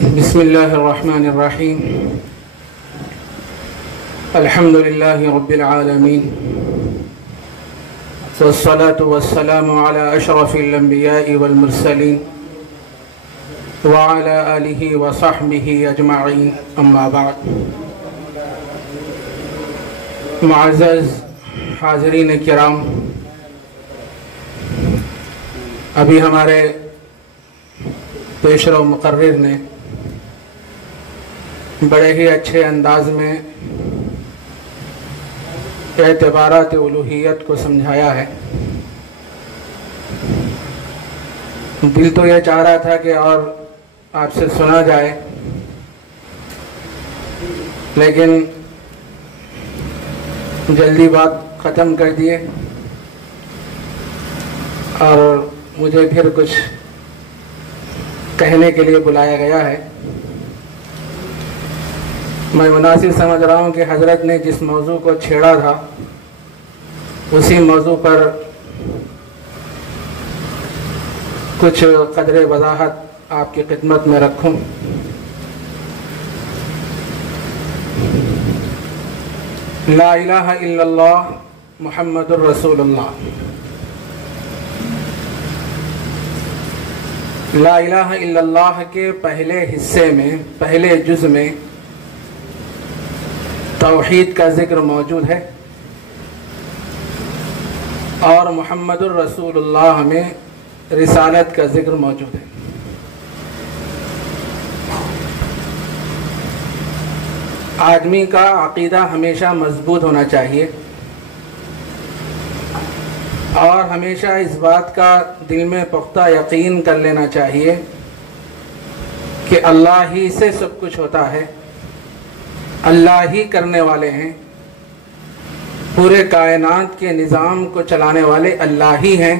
بسم الله الرحمن الرحيم. الحمد لله رب العالمين، والصلاة والسلام على أشرف الأنبياء والمرسلين وعلى آله وصحبه أجمعين، أما بعد. معزز حاضرین کرام، ابھی ہمارے پیشرو مقرر نے بڑے ہی اچھے انداز میں اعتبارات الوہیت کو سمجھایا ہے. دل تو یہ چاہ رہا تھا کہ اور آپ سے سنا جائے، لیکن جلدی بات ختم کر دیے اور مجھے پھر کچھ کہنے کے لیے بلایا گیا ہے. میں مناسب سمجھ رہا ہوں کہ حضرت نے جس موضوع کو چھیڑا تھا اسی موضوع پر کچھ قدر وضاحت آپ کی خدمت میں رکھوں. لا الہ الا اللہ محمد الرسول اللہ. لا الہ الا اللہ کے پہلے حصے میں، پہلے جز میں توحید کا ذکر موجود ہے، اور محمد الرسول اللہ میں رسالت کا ذکر موجود ہے. آدمی کا عقیدہ ہمیشہ مضبوط ہونا چاہیے اور ہمیشہ اس بات کا دل میں پختہ یقین کر لینا چاہیے کہ اللہ ہی سے سب کچھ ہوتا ہے، اللہ ہی کرنے والے ہیں، پورے کائنات کے نظام کو چلانے والے اللہ ہی ہیں،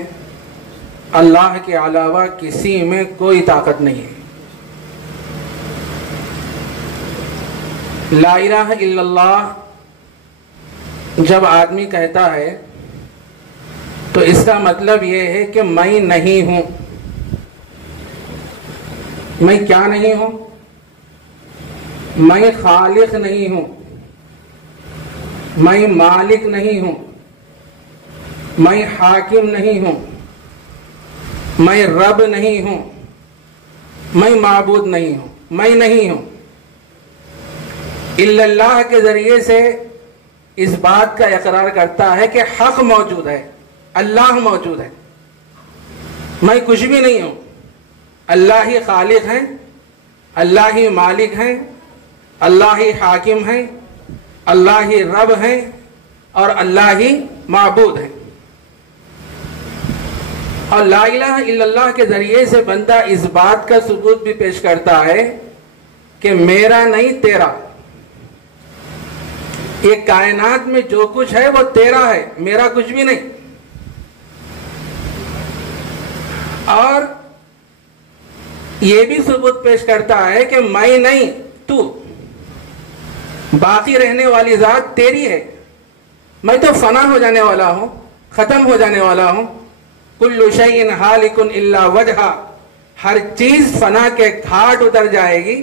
اللہ کے علاوہ کسی میں کوئی طاقت نہیں ہے. لا الہ الا اللہ جب آدمی کہتا ہے تو اس کا مطلب یہ ہے کہ میں نہیں ہوں. میں کیا نہیں ہوں؟ میں خالق نہیں ہوں، میں مالک نہیں ہوں، میں حاکم نہیں ہوں، میں رب نہیں ہوں، میں معبود نہیں ہوں، میں نہیں ہوں. الا اللہ کے ذریعے سے اس بات کا اقرار کرتا ہے کہ حق موجود ہے، اللہ موجود ہے، میں کچھ بھی نہیں ہوں. اللہ ہی خالق ہیں، اللہ ہی مالک ہیں، اللہ ہی حاکم ہیں، اللہ ہی رب ہیں اور اللہ ہی معبود ہیں. اور لا الہ الا اللہ کے ذریعے سے بندہ اس بات کا ثبوت بھی پیش کرتا ہے کہ میرا نہیں تیرا. یہ کائنات میں جو کچھ ہے وہ تیرا ہے، میرا کچھ بھی نہیں. اور یہ بھی ثبوت پیش کرتا ہے کہ میں نہیں، تو باقی رہنے والی ذات تیری ہے. میں تو فنا ہو جانے والا ہوں، ختم ہو جانے والا ہوں. کل شیء ہالک الا وجہہ، ہر چیز فنا کے گھاٹ اتر جائے گی،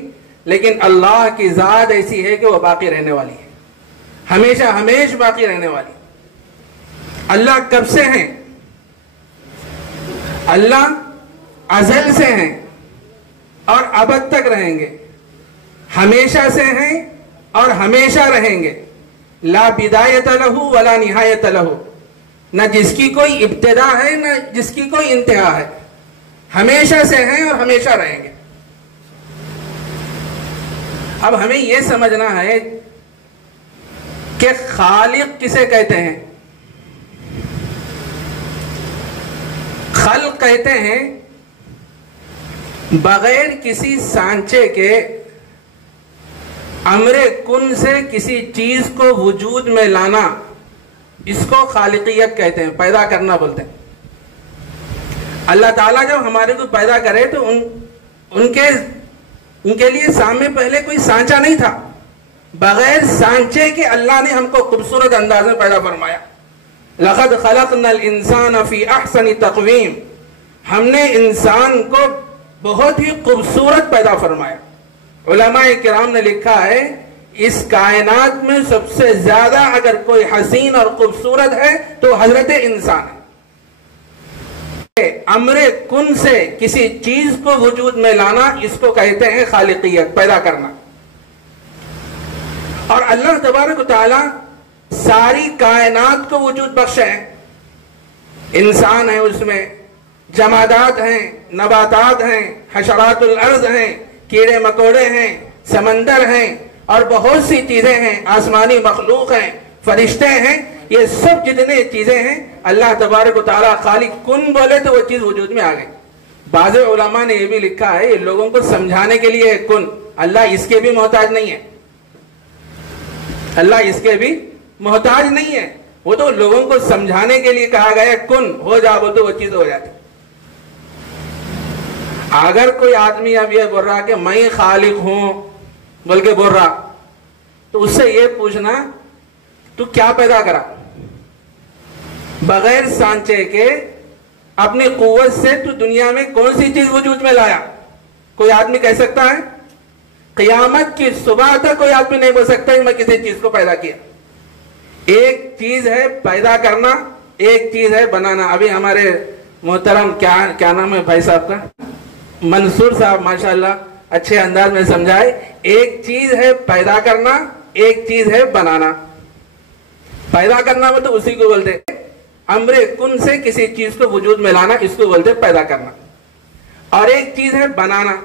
لیکن اللہ کی ذات ایسی ہے کہ وہ باقی رہنے والی ہے، ہمیشہ ہمیش باقی رہنے والی. اللہ کب سے ہیں؟ اللہ ازل سے ہیں اور ابد تک رہیں گے، ہمیشہ سے ہیں اور ہمیشہ رہیں گے. لا بدایت لہ ولا نہایت لہ، نہ جس کی کوئی ابتدا ہے نہ جس کی کوئی انتہا ہے، ہمیشہ سے ہیں اور ہمیشہ رہیں گے. اب ہمیں یہ سمجھنا ہے کہ خالق کسے کہتے ہیں؟ خلق کہتے ہیں بغیر کسی سانچے کے امر کن سے کسی چیز کو وجود میں لانا، اس کو خالقیت کہتے ہیں، پیدا کرنا بولتے ہیں. اللہ تعالیٰ جب ہمارے کو پیدا کرے تو ان کے لیے سامنے پہلے کوئی سانچہ نہیں تھا. بغیر سانچے کے اللہ نے ہم کو خوبصورت انداز میں پیدا فرمایا. لقد خلقنا الانسان فی احسن تقویم، ہم نے انسان کو بہت ہی خوبصورت پیدا فرمایا. علماء کرام نے لکھا ہے اس کائنات میں سب سے زیادہ اگر کوئی حسین اور خوبصورت ہے تو حضرت انسان ہے۔ امر کن سے کسی چیز کو وجود میں لانا، اس کو کہتے ہیں خالقیت، پیدا کرنا۔ اور اللہ تبارک و تعالی ساری کائنات کو وجود بخشے ہیں۔ انسان ہیں، اس میں جمادات ہیں، نباتات ہیں، حشرات الارض ہیں، کیڑے مکوڑے ہیں، سمندر ہیں، اور بہت سی چیزیں ہیں، آسمانی مخلوق ہیں، فرشتے ہیں۔ یہ سب جتنے چیزیں ہیں اللہ تبارک و تعالیٰ خالق کن بولے تو وہ چیز وجود میں آ گئی۔ بعض علماء نے یہ بھی لکھا ہے یہ لوگوں کو سمجھانے کے لیے کن، اللہ اس کے بھی محتاج نہیں ہے، اللہ اس کے بھی محتاج نہیں ہے، وہ تو لوگوں کو سمجھانے کے لیے کہا گیا کن ہو جا، وہ تو وہ چیز ہو جاتی۔ اگر کوئی آدمی اب یہ بول رہا کہ میں خالق ہوں بول کے بول رہا تو اس سے یہ پوچھنا تو کیا پیدا کرا؟ بغیر سانچے کے اپنی قوت سے تو دنیا میں کون سی چیز وجود میں لایا؟ کوئی آدمی کہہ سکتا ہے؟ قیامت کی صبح تک کوئی آدمی نہیں بول سکتا کہ میں کسی چیز کو پیدا کیا۔ ایک چیز ہے پیدا کرنا، ایک چیز ہے بنانا۔ ابھی ہمارے محترم کیا نام ہے بھائی صاحب کا، منصور صاحب ماشاءاللہ اچھے انداز میں سمجھائے۔ ایک چیز ہے پیدا کرنا، ایک چیز ہے بنانا۔ پیدا کرنا وہ تو اسی کو بولتے امر کن سے کسی چیز کو وجود میں لانا، اس کو بولتے پیدا کرنا۔ اور ایک چیز ہے بنانا۔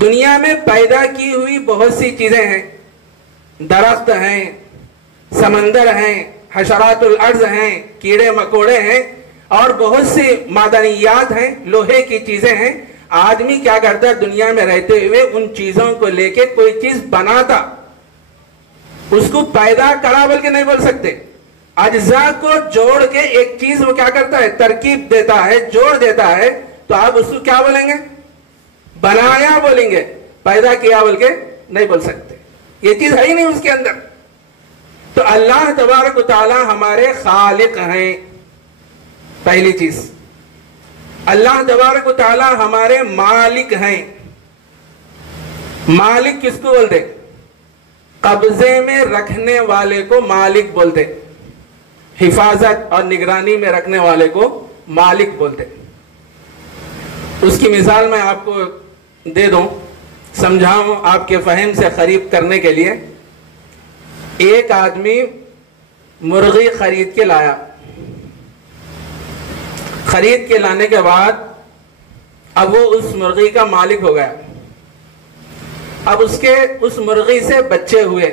دنیا میں پیدا کی ہوئی بہت سی چیزیں ہیں، درخت ہیں، سمندر ہیں، حشرات الارض ہیں، کیڑے مکوڑے ہیں، اور بہت سی معدنیات ہیں، لوہے کی چیزیں ہیں۔ آدمی کیا کرتا ہے دنیا میں رہتے ہوئے ان چیزوں کو لے کے کوئی چیز بناتا، اس کو پیدا کرا بول کے نہیں بول سکتے۔ اجزاء کو جوڑ کے ایک چیز وہ کیا کرتا ہے ترکیب دیتا ہے، جوڑ دیتا ہے، تو آپ اس کو کیا بولیں گے؟ بنایا بولیں گے، پیدا کیا بول کے نہیں بول سکتے، یہ چیز ہے ہی نہیں اس کے اندر۔ تو اللہ تبارک و تعالی ہمارے خالق ہیں، پہلی چیز۔ اللہ تبارک و تعالی ہمارے مالک ہیں۔ مالک کس کو بولتے؟ قبضے میں رکھنے والے کو مالک بولتے، حفاظت اور نگرانی میں رکھنے والے کو مالک بولتے۔ اس کی مثال میں آپ کو دے دوں، سمجھاؤں آپ کے فہم سے قریب کرنے کے لیے۔ ایک آدمی مرغی خرید کے لایا، خرید کے لانے کے بعد اب وہ اس مرغی کا مالک ہو گیا۔ اب اس مرغی سے بچے ہوئے،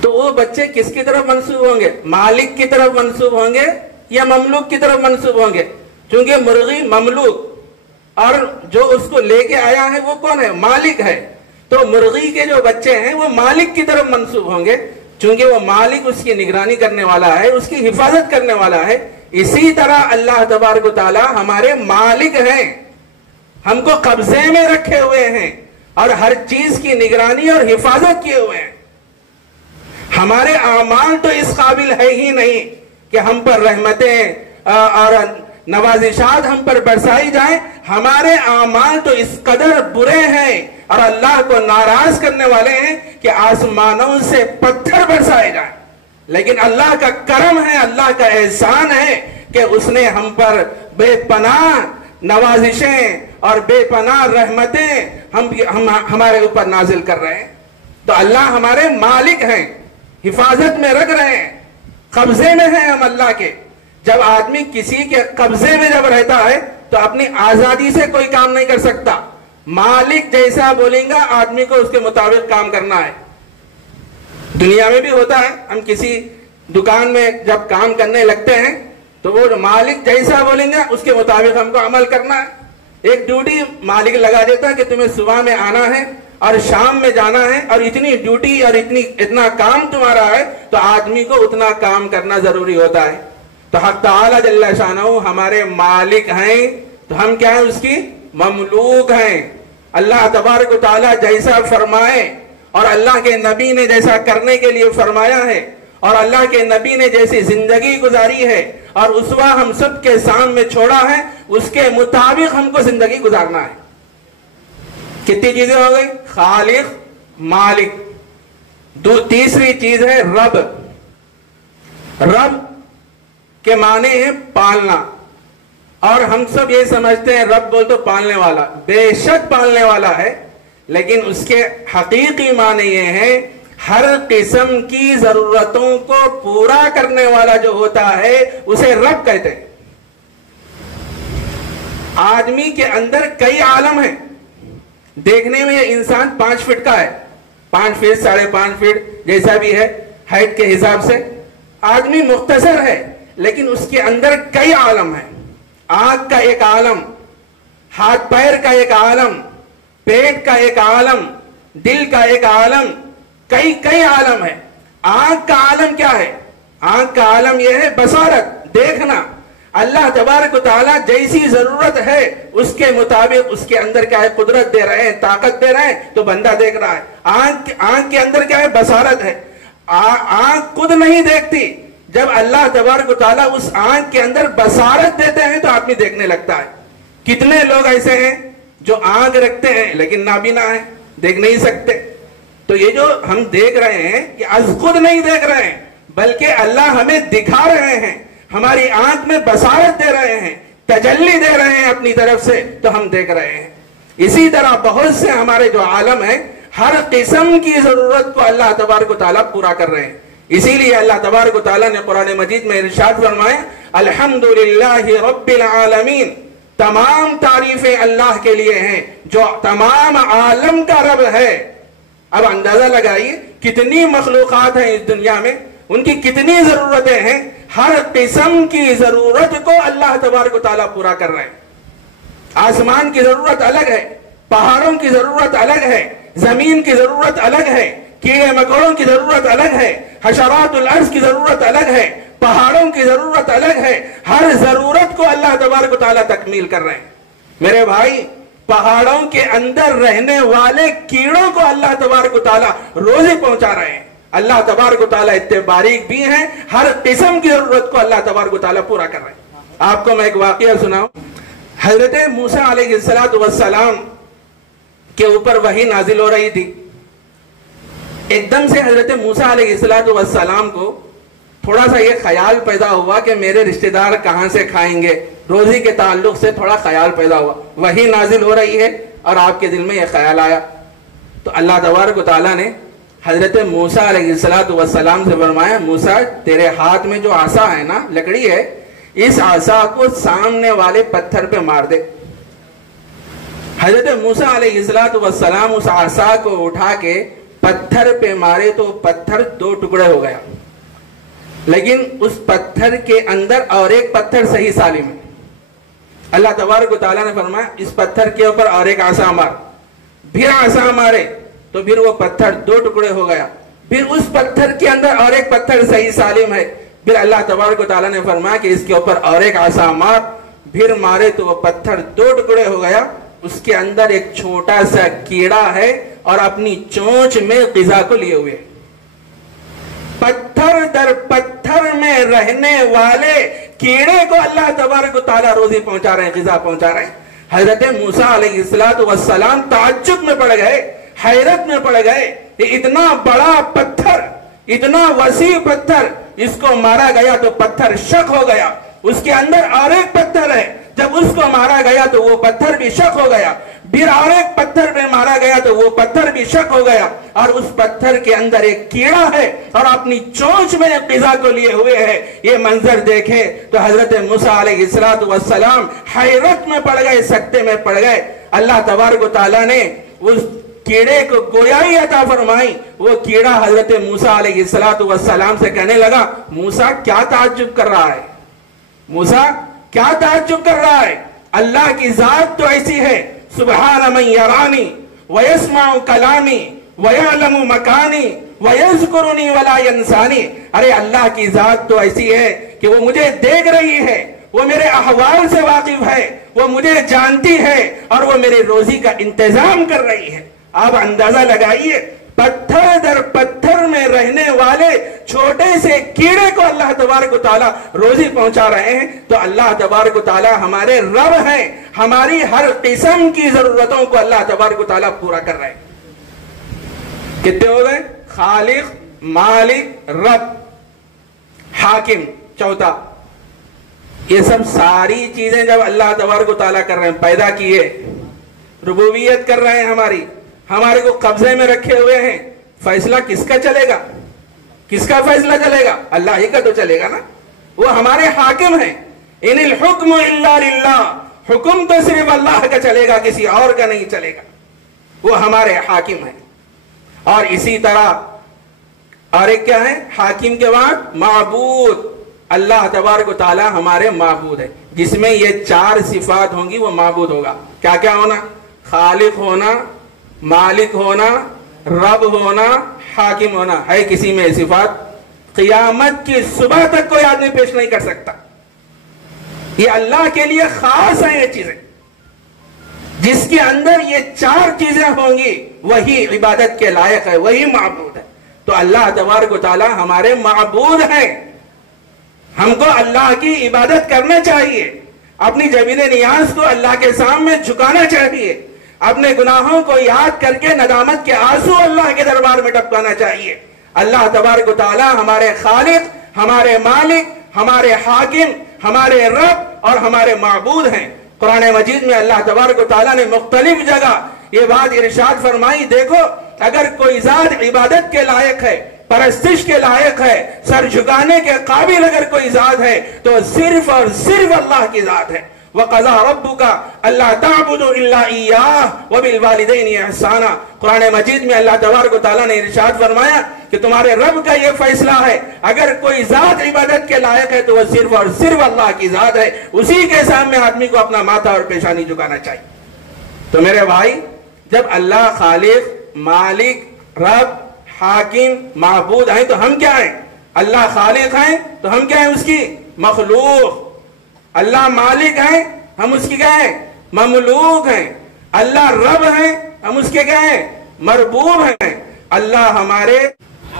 تو وہ بچے کس کی طرف منسوب ہوں گے؟ مالک کی طرف منسوب ہوں گے یا مملوک کی طرف منسوب ہوں گے؟ چونکہ مرغی مملوک اور جو اس کو لے کے آیا ہے وہ کون ہے؟ مالک ہے۔ تو مرغی کے جو بچے ہیں وہ مالک کی طرف منسوب ہوں گے، چونکہ وہ مالک اس کی نگرانی کرنے والا ہے، اس کی حفاظت کرنے والا ہے۔ اسی طرح اللہ تبارک و تعالی ہمارے مالک ہیں، ہم کو قبضے میں رکھے ہوئے ہیں اور ہر چیز کی نگرانی اور حفاظت کیے ہوئے ہیں۔ ہمارے اعمال تو اس قابل ہے ہی نہیں کہ ہم پر رحمتیں اور نوازشات ہم پر برسائی جائیں۔ ہمارے اعمال تو اس قدر برے ہیں اور اللہ کو ناراض کرنے والے ہیں کہ آسمانوں سے پتھر برسائے جائیں، لیکن اللہ کا کرم ہے، اللہ کا احسان ہے کہ اس نے ہم پر بے پناہ نوازشیں اور بے پناہ رحمتیں ہمارے اوپر نازل کر رہے ہیں۔ تو اللہ ہمارے مالک ہیں، حفاظت میں رکھ رہے ہیں، قبضے میں ہیں ہم اللہ کے۔ جب آدمی کسی کے قبضے میں جب رہتا ہے تو اپنی آزادی سے کوئی کام نہیں کر سکتا۔ مالک جیسا بولیں گا آدمی کو اس کے مطابق کام کرنا ہے۔ دنیا میں بھی ہوتا ہے، ہم کسی دکان میں جب کام کرنے لگتے ہیں تو وہ مالک جیسا بولیں گا اس کے مطابق ہم کو عمل کرنا ہے۔ ایک ڈیوٹی مالک لگا دیتا ہے کہ تمہیں صبح میں آنا ہے اور شام میں جانا ہے، اور اتنی ڈیوٹی اور اتنا کام تمہارا ہے، تو آدمی کو اتنا کام کرنا ضروری ہوتا ہے۔ تو حق تعالی جل شانہ ہمارے مالک ہیں، تو ہم کیا ہیں؟ اس کی مملوک ہیں۔ اللہ تبارک و تعالی جیسا فرمائے اور اللہ کے نبی نے جیسا کرنے کے لیے فرمایا ہے، اور اللہ کے نبی نے جیسی زندگی گزاری ہے اور اسوہ ہم سب کے سامنے چھوڑا ہے، اس کے مطابق ہم کو زندگی گزارنا ہے۔ کتنی چیزیں ہو گئی؟ خالق، مالک. تیسری چیز ہے رب. رب کے معنی ہے پالنا. اور ہم سب یہ سمجھتے ہیں رب بول تو پالنے والا. بے شک پالنے والا ہے، لیکن اس کے حقیقی معنی یہ ہے ہر قسم کی ضرورتوں کو پورا کرنے والا جو ہوتا ہے اسے رب کہتے ہیں. آدمی کے اندر کئی عالم ہیں. دیکھنے میں یہ انسان 5 فٹ کا ہے، 5 فٹ 5.5 فٹ جیسا بھی ہے ہائٹ کے حساب سے. آدمی مختصر ہے لیکن اس کے اندر کئی عالم ہیں. آنکھ کا ایک عالم، ہاتھ پیر کا ایک عالم، پیٹ کا ایک عالم، دل کا ایک عالم، کئی عالم ہے. آنکھ کا عالم کیا ہے؟ آنکھ کا عالم یہ ہے بصارت، دیکھنا. اللہ تبارک و تعالیٰ جیسی ضرورت ہے اس کے مطابق اس کے اندر کیا ہے؟ قدرت دے رہے ہیں، طاقت دے رہے ہیں تو بندہ دیکھ رہا ہے. آنکھ کے اندر کیا ہے؟ بصارت ہے. آنکھ خود نہیں دیکھتی. جب اللہ تبارک و تعالیٰ اس آنکھ کے اندر بصارت دیتے ہیں تو آدمی دیکھنے لگتا ہے. کتنے لوگ ایسے ہیں جو آنکھ رکھتے ہیں لیکن نابینا ہیں، دیکھ نہیں سکتے. تو یہ جو ہم دیکھ رہے ہیں یہ از خود نہیں دیکھ رہے ہیں، بلکہ اللہ ہمیں دکھا رہے ہیں، ہماری آنکھ میں بصارت دے رہے ہیں، تجلی دے رہے ہیں اپنی طرف سے تو ہم دیکھ رہے ہیں. اسی طرح بہت سے ہمارے جو عالم ہیں ہر قسم کی ضرورت کو اللہ تبارک و تعالیٰ پورا کر رہے ہیں. اسی لیے اللہ تبارک و تعالیٰ نے قرآن مجید میں ارشاد فرمایا الحمدللہ رب العالمین. تمام تعریفیں اللہ کے لیے ہیں جو تمام عالم کا رب ہے. اب اندازہ لگائیے کتنی مخلوقات ہیں اس دنیا میں، ان کی کتنی ضرورتیں ہیں. ہر قسم کی ضرورت کو اللہ تبارک و تعالیٰ پورا کر رہے ہیں. آسمان کی ضرورت الگ ہے، پہاڑوں کی ضرورت الگ ہے، زمین کی ضرورت الگ ہے، کیڑے مکوڑوں کی ضرورت الگ ہے، حشرات الارض کی ضرورت الگ ہے، پہاڑوں کی ضرورت الگ ہے. ہر ضرورت کو اللہ تبارک و تعالیٰ تکمیل کر رہے ہیں. میرے بھائی، پہاڑوں کے اندر رہنے والے کیڑوں کو اللہ تبارک و تعالیٰ روزی پہنچا رہے ہیں. اللہ تبارک و تعالیٰ اتنے باریک بھی ہیں، ہر قسم کی ضرورت کو اللہ تبارک و تعالیٰ پورا کر رہے ہیں. آپ کو میں ایک واقعہ سناؤں. حضرت موسیٰ علیہ السلام کے اوپر وحی نازل ہو رہی تھی. ایک دم سے حضرت موسیٰ علیہ السلام کو تھوڑا سا یہ خیال پیدا ہوا کہ میرے رشتہ دار کہاں سے کھائیں گے. روزی کے تعلق سے تھوڑا خیال پیدا ہوا. وحی نازل ہو رہی ہے اور آپ کے دل میں یہ خیال آیا تو اللہ تبارک و تعالیٰ نے حضرت موسیٰ علیہ السلام سے فرمایا موسیٰ تیرے ہاتھ میں جو عصا ہے نا، لکڑی ہے، اس عصا کو سامنے والے پتھر پہ مار دے. حضرت موسیٰ علیہ السلام اس عصا کو اٹھا کے پتھر پہ مارے تو پتھر 2 ٹکڑے ہو گیا. لیکن اس پتھر کے اندر اور ایک پتھر صحیح سالم ہے. اللہ تبارک و تعالیٰ نے فرمایا اس پتھر کے اوپر اور ایک عصا مار. پھر عصا مارے تو پھر وہ پتھر 2 ٹکڑے ہو گیا. پھر اس پتھر کے اندر اور ایک پتھر صحیح سالم ہے. پھر اللہ تبارک و تعالیٰ نے فرمایا کہ اس کے اوپر اور ایک عصا مار. پھر مارے تو وہ پتھر 2 ٹکڑے ہو گیا. اس کے اندر ایک چھوٹا سا کیڑا ہے اور اپنی چونچ میں غذا کو لیے ہوئے. پتھر در پتھر میں رہنے والے کیڑے کو اللہ تبارک و تعالیٰ روزی پہنچا رہے ہیں، غذا پہنچا رہے ہیں. حضرت موسیٰ علیہ السلام تعجب میں پڑ گئے، حیرت میں پڑ گئے. اتنا بڑا پتھر، اتنا وسیع پتھر، اس کو مارا گیا تو پتھر شک ہو گیا. اس کے اندر اور ایک پتھر ہے، جب اس کو مارا گیا تو وہ پتھر بھی شک ہو گیا. پھر اور ایک پتھر پہ مارا گیا تو وہ پتھر بھی شک ہو گیا. اور اس پتھر کے اندر ایک کیڑا ہے اور اپنی چونچ میں غذا کو لیے ہوئے ہے. یہ منظر دیکھے تو حضرت موسیٰ علیہ السلام حیرت میں پڑ گئے، سکتے میں پڑ گئے. اللہ تبارک و تعالیٰ نے اس کیڑے کو گویائی عطا فرمائی. وہ کیڑا حضرت موسیٰ علیہ السلام سے کہنے لگا موسیٰ کیا تعجب کر رہا ہے؟ موسیٰ کیا تعجب کر رہا ہے؟ اللہ کی ذات تو ایسی ہے سبحان من یرانی ویسمع کلامی ویعلم مکانی ویذکرنی ولا ینسانی. ارے اللہ کی ذات تو ایسی ہے کہ وہ مجھے دیکھ رہی ہے، وہ میرے احوال سے واقف ہے، وہ مجھے جانتی ہے اور وہ میرے روزی کا انتظام کر رہی ہے. آپ اندازہ لگائیے پتھر در پتھر میں رہنے والے چھوٹے سے کیڑے کو اللہ تبارک و تعالیٰ روزی پہنچا رہے ہیں. تو اللہ تبارک و تعالیٰ ہمارے رب ہیں. ہماری ہر قسم کی ضرورتوں کو اللہ تبارک و تعالیٰ پورا کر رہے ہیں. کتنے ہو گئے؟ خالق، مالک، رب، حاکم چوتھا. یہ سب ساری چیزیں جب اللہ تبارک و تعالیٰ کر رہے ہیں، پیدا کیے، ربوبیت کر رہے ہیں، ہمارے کو قبضے میں رکھے ہوئے ہیں، فیصلہ کس کا چلے گا؟ کس کا فیصلہ چلے گا؟ اللہ ہی کا تو چلے گا نا. وہ ہمارے حاکم ہیں. ان الحکم الا للہ، حکم تو صرف اللہ کا چلے گا، کسی اور کا نہیں چلے گا. وہ ہمارے حاکم ہیں. اور اسی طرح اور ایک کیا ہے؟ حاکم کے بعد معبود. اللہ تبارک و تعالی ہمارے معبود ہے. جس میں یہ چار صفات ہوں گی وہ معبود ہوگا. کیا کیا ہونا؟ خالق ہونا، مالک ہونا، رب ہونا، حاکم ہونا. ہے کسی میں صفات؟ قیامت کی صبح تک کوئی آدمی پیش نہیں کر سکتا. یہ اللہ کے لیے خاص ہیں. یہ چیزیں جس کے اندر یہ چار چیزیں ہوں گی وہی عبادت کے لائق ہے، وہی معبود ہے. تو اللہ تبارک و تعالی ہمارے معبود ہیں. ہم کو اللہ کی عبادت کرنا چاہیے. اپنی جبین نیاز کو اللہ کے سامنے جھکانا چاہیے. اپنے گناہوں کو یاد کر کے ندامت کے آنسو اللہ کے دربار میں ٹپکانا چاہیے. اللہ تبارک و تعالی ہمارے خالق، ہمارے مالک، ہمارے حاکم، ہمارے رب اور ہمارے معبود ہیں. قرآن مجید میں اللہ تبارک و تعالیٰ نے مختلف جگہ یہ بات ارشاد فرمائی. دیکھو اگر کوئی ذات عبادت کے لائق ہے، پرستش کے لائق ہے، سر جھکانے کے قابل اگر کوئی ذات ہے تو صرف اور صرف اللہ کی ذات ہے. وَقَضَى رَبُّكَ أَلَّا تَعْبُدُوا إِلَّا إِيَّاهُ وَبِالْوَالِدَيْنِ إِحْسَانًا. قرآن مجید میں اللہ تبارک و تعالیٰ نے ارشاد فرمایا کہ تمہارے رب کا یہ فیصلہ ہے اگر کوئی ذات عبادت کے لائق ہے تو وہ صرف اور صرف اللہ کی ذات ہے. اسی کے سامنے آدمی کو اپنا ماتھا اور پیشانی جھکانا چاہیے. تو میرے بھائی، جب اللہ خالق، مالک، رب، حاکم، معبود ہیں تو ہم کیا ہیں؟ اللہ خالق ہیں تو ہم کیا ہیں؟ اس کی مخلوق. اللہ مالک ہیں، ہم اس کی کیا ہیں؟ مملوک ہیں. اللہ رب ہیں، ہم اس کے کیا ہیں؟ مربوب ہیں. اللہ ہمارے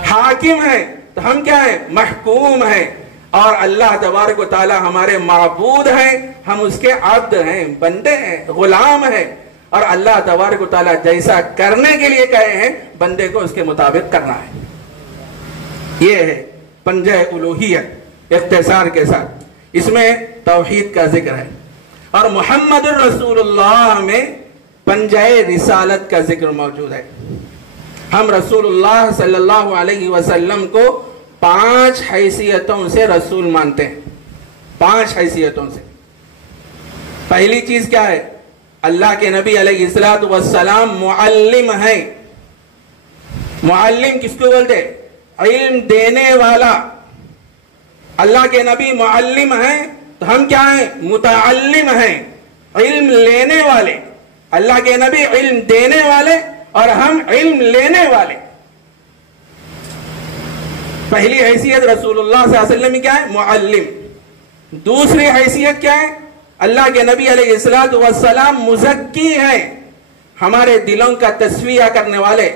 حاکم ہیں تو ہم کیا ہیں؟ محکوم ہیں. اور اللہ تبارک و تعالی ہمارے معبود ہیں، ہم اس کے عبد ہیں، بندے ہیں، غلام ہیں. اور اللہ تبارک و تعالی جیسا کرنے کے لیے کہے ہیں بندے کو اس کے مطابق کرنا ہے. یہ ہے پنجہ الوہیت اختصار کے ساتھ. اس میں توحید کا ذکر ہے اور محمد الرسول اللہ میں پنجہ رسالت کا ذکر موجود ہے. ہم رسول اللہ صلی اللہ علیہ وسلم کو 5 حیثیتوں سے رسول مانتے ہیں. 5 حیثیتوں سے. پہلی چیز کیا ہے؟ اللہ کے نبی علیہ السلام معلم ہیں. معلم کس کو بولتے؟ علم دینے والا. اللہ کے نبی معلم ہیں تو ہم کیا ہیں؟ متعلم ہیں، علم لینے والے. اللہ کے نبی علم دینے والے اور ہم علم لینے والے. پہلی حیثیت رسول اللہ صلی اللہ علیہ وسلم کیا ہے؟ معلم. دوسری حیثیت کیا ہے؟ اللہ کے نبی علیہ السلام مزکی ہیں، ہمارے دلوں کا تصفیہ کرنے والے.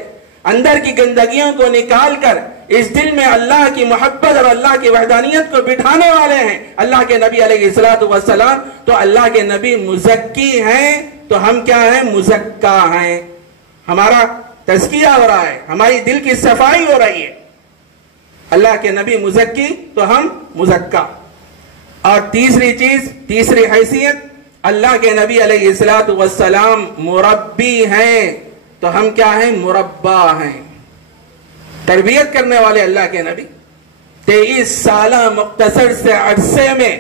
اندر کی گندگیوں کو نکال کر اس دل میں اللہ کی محبت اور اللہ کی وحدانیت کو بٹھانے والے ہیں اللہ کے نبی علیہ السلام. تو اللہ کے نبی مزکی ہیں تو ہم کیا ہیں؟ مزکا ہیں. ہمارا تزکیہ ہو رہا ہے، ہماری دل کی صفائی ہو رہی ہے. اللہ کے نبی مزکی تو ہم مزکا. اور تیسری چیز، تیسری حیثیت، اللہ کے نبی علیہ السلام مربی ہیں تو ہم کیا ہیں؟ مربا ہیں. تربیت کرنے والے اللہ کے نبی. 23 سالہ مختصر سے عرصے میں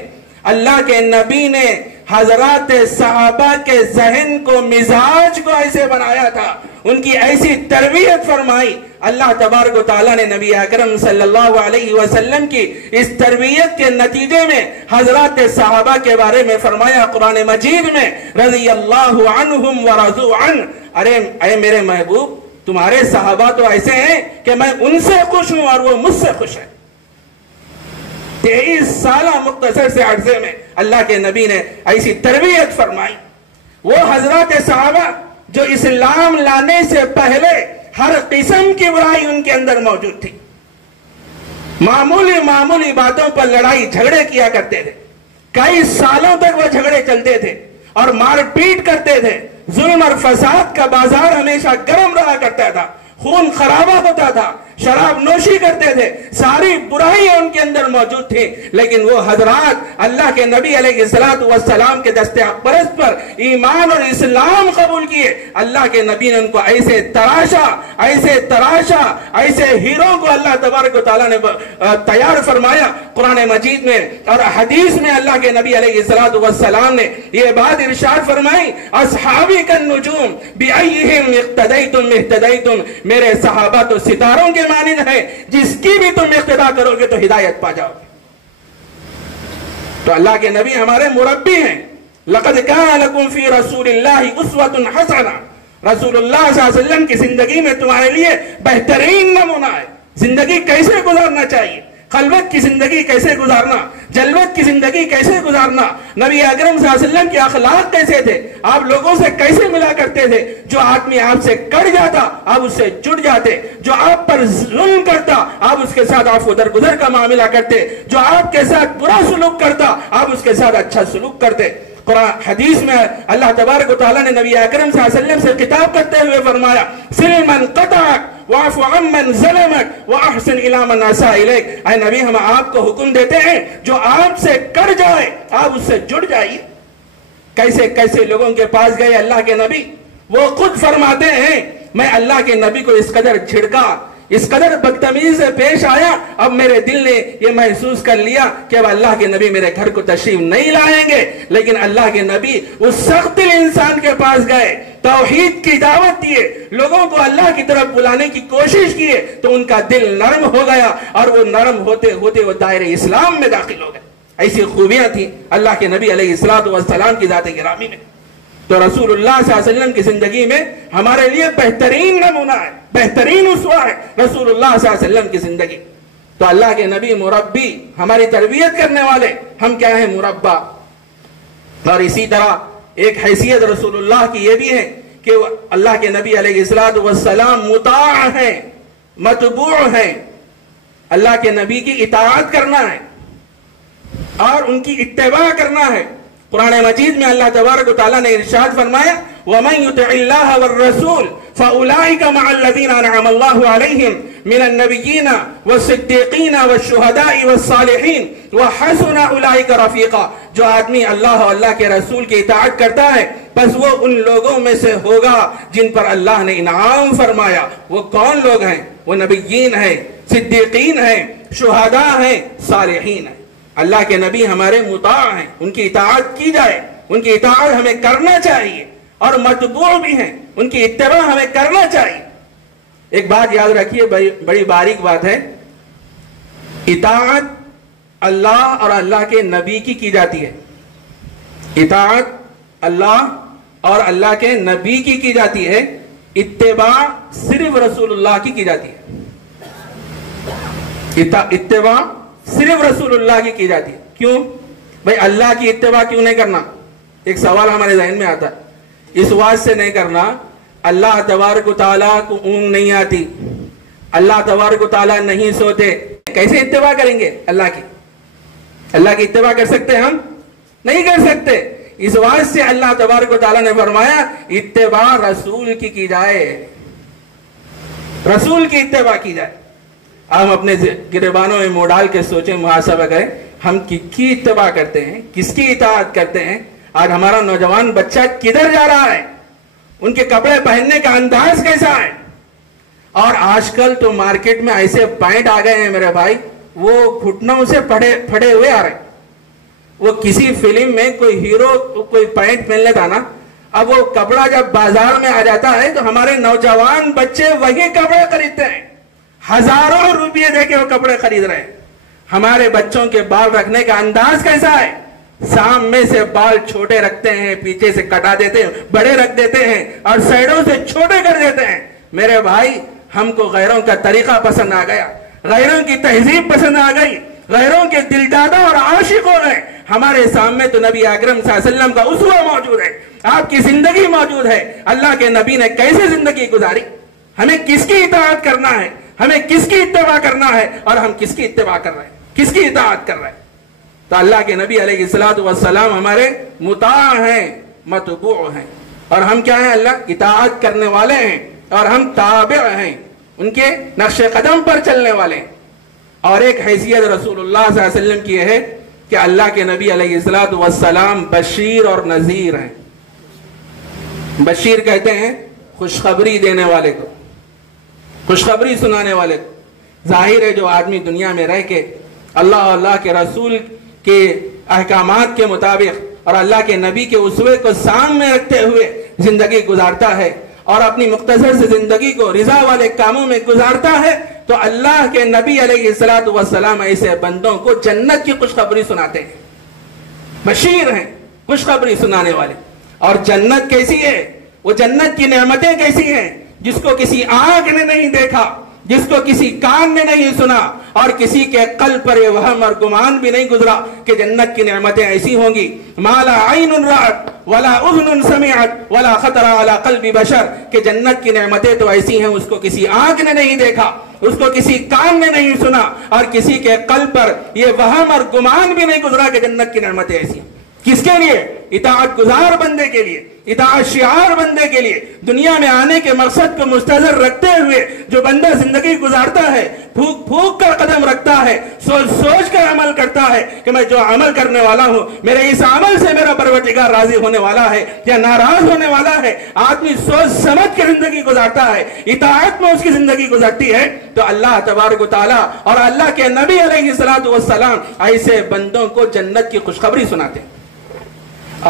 اللہ کے نبی نے حضرات صحابہ کے ذہن کو، مزاج کو ایسے بنایا تھا، ان کی ایسی تربیت فرمائی. اللہ تبارک و تعالیٰ نے نبی اکرم صلی اللہ علیہ وسلم کی اس تربیت کے نتیجے میں حضرات صحابہ کے بارے میں فرمایا قرآن مجید میں، رضی اللہ عنہم ورضوا عنہ. ارے اے میرے محبوب، تمہارے صحابہ تو ایسے ہیں کہ میں ان سے خوش ہوں اور وہ مجھ سے خوش ہیں. 23 سالہ مختصر سے عرصے میں اللہ کے نبی نے ایسی تربیت فرمائی. وہ حضرات صحابہ جو اسلام لانے سے پہلے ہر قسم کی برائی ان کے اندر موجود تھی. معمولی باتوں پر لڑائی جھگڑے کیا کرتے تھے. کئی سالوں تک وہ جھگڑے چلتے تھے اور مار پیٹ کرتے تھے. ظلم اور فساد کا بازار ہمیشہ گرم رہا کرتا تھا. خون خرابہ ہوتا تھا. شراب نوشی کرتے تھے. ساری برائیاں ان کے اندر موجود تھیں. لیکن وہ حضرات اللہ کے نبی علیہ السلام کے دست اقدس پر ایمان اور اسلام قبول کیے. اللہ کے نبی نے ان کو ایسے تراشا ایسے ہیروں کو اللہ تبارک و تعالیٰ نے تیار فرمایا. قرآن مجید میں اور حدیث میں اللہ کے نبی علیہ السلام نے یہ بات ارشاد فرمائی، اصحابی کالنجوم بأیہم اقتدیتم اہتدیتم. میرے صحابہ تو ستاروں کے مانند ہے، جس کی بھی تم اقتدا کرو گے تو ہدایت پا جاؤ گے. تو اللہ کے نبی ہمارے مربی ہیں. لقد کان لکم فی رسول اللہ اسوۃ حسنہ. رسول اللہ صلی اللہ علیہ وسلم کی زندگی میں تمہارے لیے بہترین نمونہ ہے. زندگی کیسے گزارنا چاہیے، خلوت کی زندگی کیسے گزارنا، جلوت کی زندگی کیسے گزارنا، نبی اکرم صلی اللہ علیہ وسلم کے اخلاق کیسے تھے، آپ لوگوں سے کیسے ملا کرتے تھے. جو آدمی آپ سے کٹ جاتا آپ اس سے جڑ جاتے. جو آپ پر ظلم کرتا آپ اس کے ساتھ آپ درگزر کا معاملہ کرتے. جو آپ کے ساتھ برا سلوک کرتا آپ اس کے ساتھ اچھا سلوک کرتے. قرآن حدیث میں اللہ تبارک و تعالیٰ نے نبی اکرم صلی اللہ علیہ وسلم سے خطاب کرتے ہوئے فرمایا، سل من قطعک واعف عن من ظلمک واحسن الی من اساء الیک. اے نبی، ہم آپ کو حکم دیتے ہیں جو آپ سے کٹ جائے آپ اس سے جڑ جائیے. کیسے کیسے لوگوں کے پاس گئے اللہ کے نبی. وہ خود فرماتے ہیں میں اللہ کے نبی کو اس قدر جھڑکا، اس قدر بدتمیزی سے پیش آیا، اب میرے دل نے یہ محسوس کر لیا کہ اب اللہ کے نبی میرے گھر کو تشریف نہیں لائیں گے. لیکن اللہ کے نبی اس سخت دل انسان کے پاس گئے، توحید کی دعوت دیے، لوگوں کو اللہ کی طرف بلانے کی کوشش کیے تو ان کا دل نرم ہو گیا اور وہ نرم ہوتے ہوتے وہ دائرہ اسلام میں داخل ہو گئے. ایسی خوبیاں تھیں اللہ کے نبی علیہ السلام کی ذات گرامی میں. تو رسول اللہ صلی اللہ علیہ وسلم کی زندگی میں ہمارے لیے بہترین نمونہ ہے، بہترین اسوہ ہے رسول اللہ صلی اللہ علیہ وسلم کی زندگی. تو اللہ کے نبی مربی، ہماری تربیت کرنے والے، ہم کیا ہیں؟ مربع. اور اسی طرح ایک حیثیت رسول اللہ کی یہ بھی ہے کہ اللہ کے نبی علیہ السلام مطاع ہیں، متبوع ہیں. اللہ کے نبی کی اطاعت کرنا ہے اور ان کی اتباع کرنا ہے. قرآن مجید میں اللہ تبارک و تعالیٰ نے ارشاد فرمایا، وَمَن يُطِعِ اللَّهَ وَالرَّسُولَ فَأُولَٰئِكَ مَعَ الَّذِينَ أَنْعَمَ اللَّهُ عَلَيْهِمْ مِنَ النَّبِيِّينَ وَالصِّدِّيقِينَ وَالشُّهَدَاءِ وَالصَّالِحِينَ وَحَسُنَ أُولَٰئِكَ رَفِيقًا. جو آدمی اللہ اور اللہ کے رسول کی اطاعت کرتا ہے بس وہ ان لوگوں میں سے ہوگا جن پر اللہ نے انعام فرمایا. وہ کون لوگ ہیں؟ وہ نبیین ہیں، صدیقین ہیں، شہداء ہیں، صالحین ہیں. اللہ کے نبی ہمارے مطاع ہیں، ان کی اطاعت کی جائے، ان کی اطاعت ہمیں کرنا چاہیے. اور متبوع بھی ہیں، ان کی اتباع ہمیں کرنا چاہیے. ایک بات یاد رکھیے، بڑی باریک بات ہے. اطاعت اللہ اور اللہ کے نبی کی جاتی ہے. اطاعت اللہ اور اللہ کے نبی کی جاتی ہے. اتباع صرف رسول اللہ کی جاتی ہے. اتباع صرف رسول اللہ کی جاتی ہے. کیوں بھائی اللہ کی اتباع کیوں نہیں کرنا؟ ایک سوال ہمارے ذہن میں آتا ہے. اس وجہ سے نہیں کرنا، اللہ تبارک و تعالیٰ کو اونگ نہیں آتی، اللہ تبارک و تعالیٰ نہیں سوتے، کیسے اتباع کریں گے اللہ کی؟ اللہ کی اتباع کر سکتے ہم؟ نہیں کر سکتے. اس وجہ سے اللہ تبارک و تعالیٰ نے فرمایا اتباع رسول کی جائے، رسول کی اتباع کی جائے. ہم اپنے گریبانوں میں منہ ڈال کے سوچیں، محاسبہ کریں، ہم کی اتباع کرتے ہیں، کس کی اطاعت کرتے ہیں؟ آج ہمارا نوجوان بچہ کدھر جا رہا ہے؟ ان کے کپڑے پہننے کا انداز کیسا ہے؟ اور آج کل تو مارکیٹ میں ایسے پینٹ آ گئے ہیں میرے بھائی، وہ گھٹنوں سے پھڑے ہوئے آ رہے ہیں. وہ کسی فلم میں کوئی ہیرو کوئی پینٹ پہن لیتا نا، اب وہ کپڑا جب بازار میں آ جاتا ہے تو ہمارے نوجوان بچے وہی کپڑے خریدتے ہیں، ہزاروں روپے دے کے وہ کپڑے خرید رہے ہیں. ہمارے بچوں کے بال رکھنے کا انداز کیسا ہے؟ سامنے سے بال چھوٹے رکھتے ہیں، پیچھے سے کٹا دیتے ہیں، بڑے رکھ دیتے ہیں اور سائڈوں سے چھوٹے کر دیتے ہیں. میرے بھائی، ہم کو غیروں کا طریقہ پسند آ گیا، غیروں کی تہذیب پسند آ گئی، غیروں کے دل دادا اور عاشق ہو گئے. ہمارے سامنے تو نبی اکرم صلی اللہ علیہ وسلم کا اسوہ موجود ہے، آپ کی زندگی موجود ہے. اللہ کے نبی نے کیسے زندگی گزاری؟ ہمیں کس کی اطاعت کرنا ہے، ہمیں کس کی اتباع کرنا ہے، اور ہم کس کی اتباع کر رہے ہیں، کس کی اطاعت کر رہے ہیں؟ تو اللہ کے نبی علیہ الصلوۃ والسلام ہمارے مطاع ہیں، متبوع ہیں، اور ہم کیا ہیں؟ اللہ اطاعت کرنے والے ہیں، اور ہم تابع ہیں، ان کے نقش قدم پر چلنے والے ہیں۔ اور ایک حیثیت رسول اللہ صلی اللہ علیہ وسلم کی ہے کہ اللہ کے نبی علیہ الصلوۃ والسلام بشیر اور نذیر ہیں۔ بشیر کہتے ہیں خوشخبری دینے والے کو، خوشخبری سنانے والے کو۔ ظاہر ہے جو آدمی دنیا میں رہ کے اللہ اور اللہ کے رسول کے احکامات کے مطابق اور اللہ کے نبی کے اسوے کو سامنے رکھتے ہوئے زندگی گزارتا ہے اور اپنی مختصر سے زندگی کو رضا والے کاموں میں گزارتا ہے، تو اللہ کے نبی علیہ الصلوۃ والسلام ایسے بندوں کو جنت کی خوشخبری سناتے ہیں۔ بشیر ہیں، خوشخبری سنانے والے۔ اور جنت کیسی ہے؟ وہ جنت کی نعمتیں کیسی ہیں؟ جس کو کسی آنکھ نے نہیں دیکھا، جس کو کسی کان نے نہیں سنا، اور کسی کے قلب پر یہ وہم اور گمان بھی نہیں گزرا کہ جنت کی نعمتیں ایسی ہوں گی۔ ما لا عین رأت ولا اذن سمعت ولا خطر علی قلب بشر، کہ جنت کی نعمتیں تو ایسی ہیں اس کو کسی آنکھ نے نہیں دیکھا، اس کو کسی کان نے نہیں سنا، اور کسی کے قلب پر یہ وہم اور گمان بھی نہیں گزرا کہ جنت کی نعمتیں ایسی ہیں۔ کس کے لیے؟ اطاعت گزار بندے کے لیے، اطاعت شعار بندے کے لیے، دنیا میں آنے کے مقصد کو مستحضر رکھتے ہوئے جو بندہ زندگی گزارتا ہے، پھونک پھونک کر قدم رکھتا ہے، سوچ سوچ کر عمل کرتا ہے کہ میں جو عمل کرنے والا ہوں میرے اس عمل سے میرا پروردگار راضی ہونے والا ہے یا ناراض ہونے والا ہے۔ آدمی سوچ سمجھ کے زندگی گزارتا ہے، اطاعت میں اس کی زندگی گزرتی ہے، تو اللہ تبارک و تعالیٰ اور اللہ کے نبی علیہ الصلوۃ والسلام ایسے بندوں کو جنت کی خوشخبری سناتے ہیں۔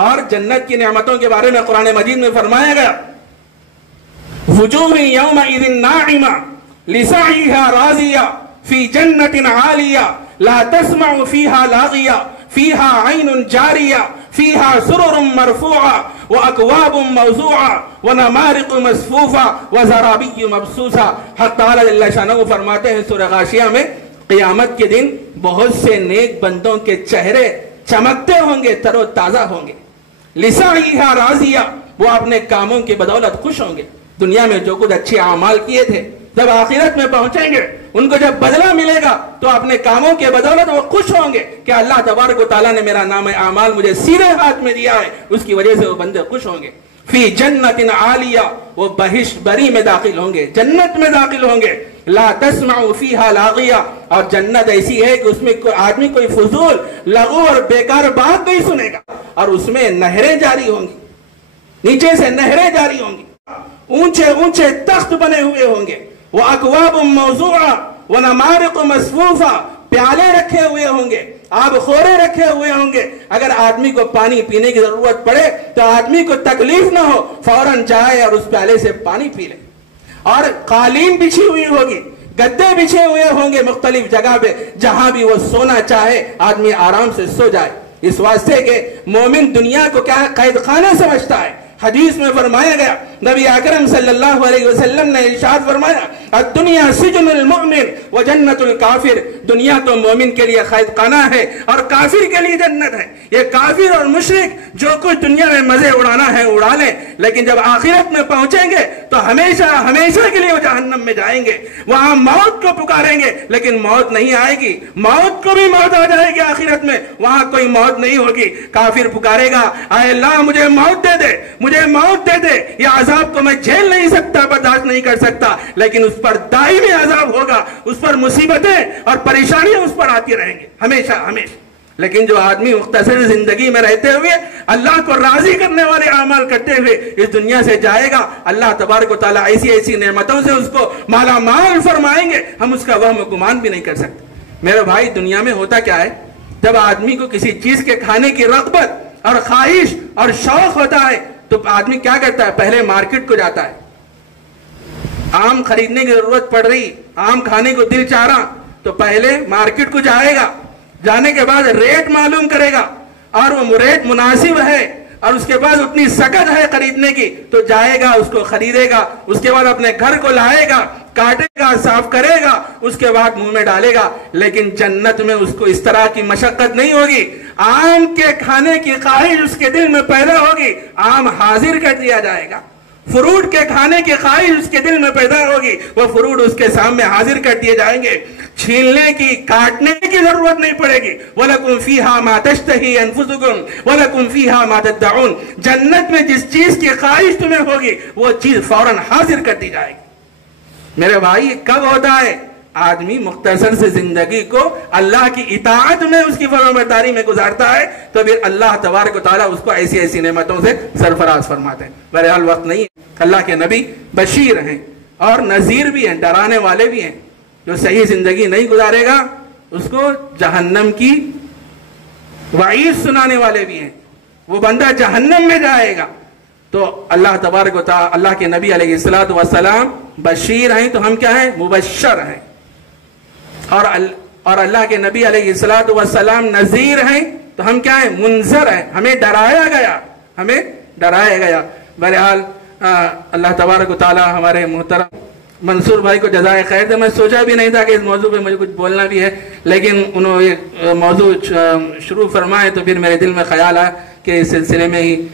اور جنت کی نعمتوں کے بارے میں قرآن مجید میں فرمایا گیا وجوہ یومئذ ناعمہ لسعیہا راضیہ فی جنت عالیہ لا تسمع فیہا لاغیہ فیہا عین جاریہ فیہا سرر مرفوعہ واکواب موضوعہ ونمارق مصفوفہ وزرابی مبثوثہ۔ حق تعالی جل شانہ فرماتے ہیں سورہ غاشیہ میں، قیامت کے دن بہت سے نیک بندوں کے چہرے چمکتے ہوں گے، تر و تازہ ہوں گے۔ لسعیہا راضیہ، وہ اپنے کاموں کی بدولت خوش ہوں گے۔ دنیا میں جو کچھ اچھے اعمال کیے تھے، جب آخرت میں پہنچیں گے ان کو جب بدلہ ملے گا تو اپنے کاموں کے بدولت وہ خوش ہوں گے کہ اللہ تبارک و تعالیٰ نے میرا نام اعمال مجھے سیدھے ہاتھ میں دیا ہے، اس کی وجہ سے وہ بندے خوش ہوں گے۔ فی جنت عالیہ، وہ بہشت بری میں داخل ہوں گے، جنت میں داخل ہوں گے۔ لا تسمع فیہا لاغیہ، اور جنت ایسی ہے کہ اس میں آدمی کوئی فضول لغو اور بیکار بات نہیں سنے گا، اور اس میں نہریں جاری ہوں گی، نیچے سے نہریں جاری ہوں گی، اونچے اونچے تخت بنے ہوئے ہوں گے، وَأَكْوَابٌ مَوْضُوعَةٌ وَنَمَارِقُ مَصْفُوفَةٌ، پیالے رکھے ہوئے ہوں گے، آب خورے رکھے ہوئے ہوں گے۔ اگر آدمی کو پانی پینے کی ضرورت پڑے تو آدمی کو تکلیف نہ ہو، فوراً جائے اور اس پیالے سے پانی پی لے۔ اور قالین بچھی ہوئی ہوگی، گدے بچھے ہوئے ہوں گے مختلف جگہ پہ، جہاں بھی وہ سونا چاہے آدمی آرام سے سو جائے۔ اس واسطے کہ مومن دنیا کو کیا قید خانہ سمجھتا ہے۔ حدیث میں فرمایا گیا، نبی اکرم صلی اللہ علیہ وسلم نے ارشاد فرمایا، الدنیا سجن المؤمن وجنت الکافر، دنیا تو مومن کے لیے قید خانہ ہے اور کافر کے لیے جنت ہے۔ یہ کافر اور مشرک جو کچھ دنیا میں مزے اڑانا ہے اڑا لیں، لیکن جب آخرت میں پہنچیں گے تو ہمیشہ ہمیشہ کے لیے وہ جہنم میں جائیں گے، وہاں موت کو پکاریں گے لیکن موت نہیں آئے گی، موت کو بھی موت آ جائے گی آخرت میں، وہاں کوئی موت نہیں ہوگی۔ کافر پکارے گا، اے اللہ مجھے موت دے دے، مجھے موت دے دے، یہ عذاب کو میں جھیل نہیں سکتا، برداشت نہیں کر سکتا، لیکن اس پر دائمی عذاب ہوگا، اس پر مصیبتیں اور پریشانیاں اس پر آتی رہیں گی ہمیشہ ہمیشہ۔ لیکن جو آدمی مختصر زندگی میں رہتے ہوئے اللہ کو راضی کرنے والے اعمال کرتے ہوئے اس دنیا سے جائے گا، اللہ تبارک و تعالیٰ ایسی ایسی نعمتوں سے اس کو مالا مال فرمائیں گے، ہم اس کا وہم و گمان بھی نہیں کر سکتے۔ میرے بھائی، دنیا میں ہوتا کیا ہے، جب آدمی کو کسی چیز کے کھانے کی رغبت اور خواہش اور شوق ہوتا ہے تو آدمی کیا کرتا ہے؟ پہلے مارکیٹ کو جاتا ہے، آم خریدنے کی ضرورت پڑ رہی، آم کھانے کو دل چاہ رہا، تو پہلے مارکیٹ کو جائے گا، جانے کے بعد ریٹ معلوم کرے گا، اور وہ ریٹ مناسب ہے اور اس کے بعد اتنی سکت ہے خریدنے کی تو جائے گا، اس کو خریدے گا، اس کے بعد اپنے گھر کو لائے گا، کاٹے گا، صاف کرے گا، اس کے بعد منہ میں ڈالے گا۔ لیکن جنت میں اس کو اس طرح کی مشقت نہیں ہوگی، آم کے کھانے کی خواہش اس کے دل میں پیدا ہوگی، آم حاضر کر دیا جائے گا، فروٹ کے کھانے کی خواہش اس کے دل میں پیدا ہوگی، وہ فروٹ اس کے سامنے حاضر کر دیے جائیں گے، چھیلنے کی کاٹنے کی ضرورت نہیں پڑے گی۔ وَلَكُمْ فِيهَا مَا تَشْتَهِي أَنفُسُكُمْ وَلَكُمْ فِيهَا مَا تَدَّعُونَ، جنت میں جس چیز کی خواہش تمہیں ہوگی وہ چیز فوراً حاضر کر دی جائے گی۔ میرے بھائی یہ کب ہوتا ہے؟ آدمی مختصر سے زندگی کو اللہ کی اطاعت میں اس کی فرمانبرداری میں گزارتا ہے تو پھر اللہ تبارک و تعالیٰ اس کو ایسی ایسی نعمتوں سے سرفراز فرماتے ہیں۔ بہرحال وقت نہیں ہے، اللہ کے نبی بشیر ہیں اور نذیر بھی ہیں، ڈرانے والے بھی ہیں۔ جو صحیح زندگی نہیں گزارے گا اس کو جہنم کی وعید سنانے والے بھی ہیں، وہ بندہ جہنم میں جائے گا۔ تو اللہ تبارک و تعالیٰ، اللہ کے نبی علیہ السلام بشیر ہیں تو ہم کیا ہیں؟ مبشر ہیں۔ اور اللہ کے نبی علیہ السلام نذیر ہیں تو ہم کیا ہیں؟ منذر ہیں، ہمیں ڈرایا گیا۔ بہرحال اللہ تبارک و تعالی ہمارے محترم منصور بھائی کو جزائے خیر دے۔ میں سوچا بھی نہیں تھا کہ اس موضوع پہ مجھے کچھ بولنا بھی ہے، لیکن انہوں نے یہ موضوع شروع فرمائے تو پھر میرے دل میں خیال آیا کہ اس سلسلے میں ہی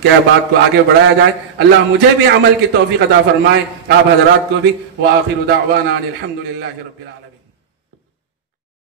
کیا بات کو آگے بڑھایا جائے۔ اللہ مجھے بھی عمل کی توفیق عطا فرمائے، آپ حضرات کو بھی۔ وآخر دعوانا ان الحمد للہ رب العالمین۔